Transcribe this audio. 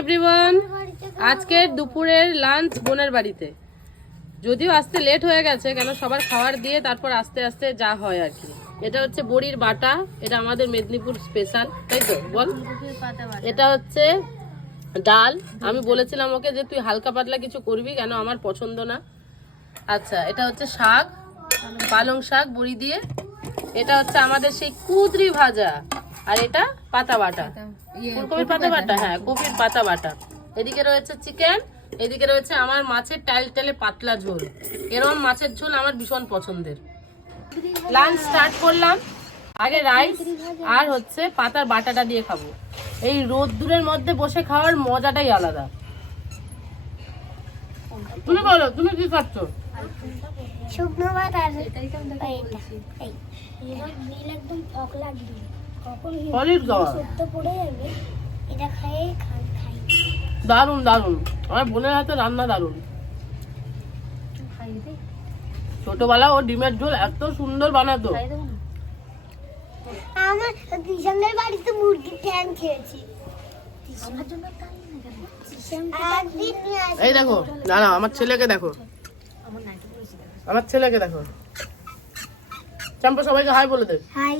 Everyone, আজকে দুপুরের lunch বোনের বাড়িতে। যদিও আসতে লেট হয়ে গেছে, কেন সবার খাবার দিয়ে তারপর আস্তে আস্তে যা হয় আর কি। এটা হচ্ছে বড়ির বাটা, এটা আমাদের মেদিনীপুর স্পেশাল, তাই তো বল। এটা হচ্ছে ডাল, আমি বলেছিলাম ওকে যে তুই হালকা পাতলা কিছু করবি, কেন আমার পছন্দ না। আচ্ছা, এটা হচ্ছে শাক, পালং শাক বড়ি দিয়ে। এটা হচ্ছে আমাদের সেই কুদরি ভাজা, আর এটা পাতা বাটা, ফুলকপির পাতা বাটা, হ্যাঁ কপির পাতা বাটা। এদিকে রয়েছে চিকেন, এদিকে রয়েছে আমার মাছের টাইলে পাতলা ঝোল। এরকম মাছের ঝোল আমার ভীষণ পছন্দের। লাঞ্চ স্টার্ট করলাম, আগে রাইস আর হচ্ছে পাতার বাটাটা দিয়ে খাবো। এই রোদ্দুরের মধ্যে বসে খাওয়ার মজাটাই আলাদা। তুমি বলো, তুমি কি খাচ্ছ? শুকনো ভাত আর এটাই তো দেখো বলছি এই নীল একদম ফক লাগবে কখন সত্য পড়ে যাবে। এটা খাই দারুন দারুন, আমার বোনের হাতে রান্না দারুন। ছোটবেলা ও ডিমের ঝোল এত সুন্দর বানাতো। আমার দিশাঙ্গের বাড়িতে মুরগির ঠ্যাং খেয়েছি। এই দেখো, না না, আমার ছেলেকে দেখো, আমার ছেলেকে দেখো। চাম্পা সবাইকে হাই বলে দে। হাই।